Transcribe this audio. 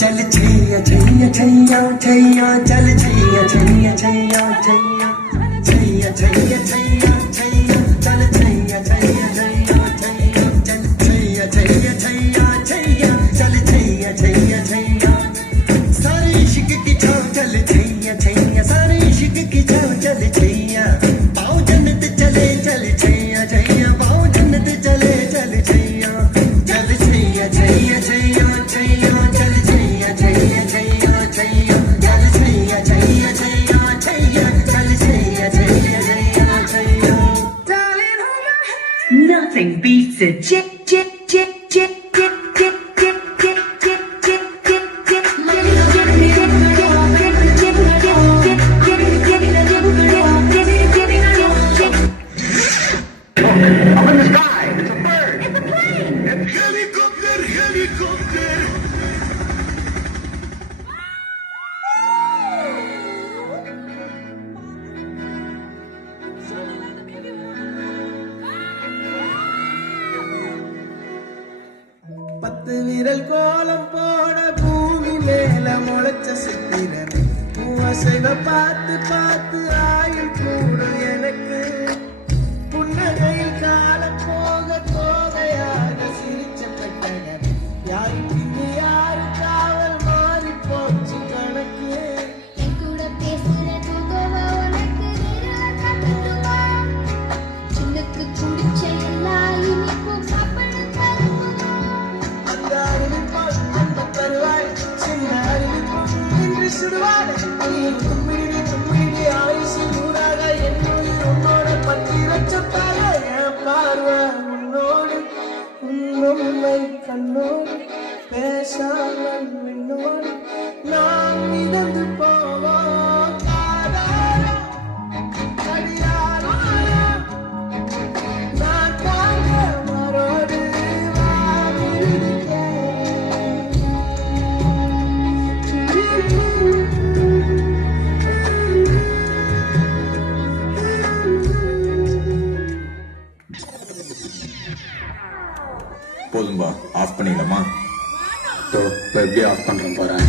चल छैया छैया छैया छैया चल छैया छैया छैया छैया छैया छैया छैया छैया चल छैया छैया छैया छैया चल छैया छैया छैया छैया चल छैया छैया छैया सारे इश्क की छाव चल छैया छैया सारे इश्क की छाव चल छैया पाओ जन्नत चले चल छैया छैया पाओ जन्नत चले चल छैया चल छैया छैया छैया छैया चल छैया छैया छैया छैया चल छैया छैया छैया छैया चल Chaiyya Chaiyya Chaiyya Chaiyya darling hold your hand Nothing beats a chick chick chick chick chick chick chick chick chick chick chick chick Up in the sky, it's a bird. It's a plane. It's helicopter, helicopter. பத்து விரல் கோலம் போட பூமி மேல முளைச்ச சித்திரனே அசைவ பார்த்து பார்த்து ஆயுள் கூடும் எனக்கு புன்னகையில் காலம் போக தோகையாக சிரிச்ச பெட்டகனே யாருக்கு இனி யாரு காவல் மாறி போச்சு கணக்கு என் கூட பேசுற தூதுவ உனக்கு நிழல காட்டட்டுமா? சின்னக்கு குடிச்ச எல்லா இனிப்பும் சாப்பிட தருமா? அந்த அறிவிப்பால் அந்த தருவாய் சின்ன அறிவிப்பும் இன்று சுடுவாள் நீ தும்மிடி தும்மிடி ஆயுசு நூறாக என்னுள் உன்னோட பற்றி வச்சப்பாக என் பார்வை உன்னோடு உண்மை கண்ணோடு பேசாமல் விண்ணோடு நான் மிதந்து போவோம் காதாரா கடியாரா நான் காங்க மரோடு போதும்பா, ஆஃப் பண்ணிடலாமா? So, எப்படி ஆஃப் பண்றேன் போறேன்.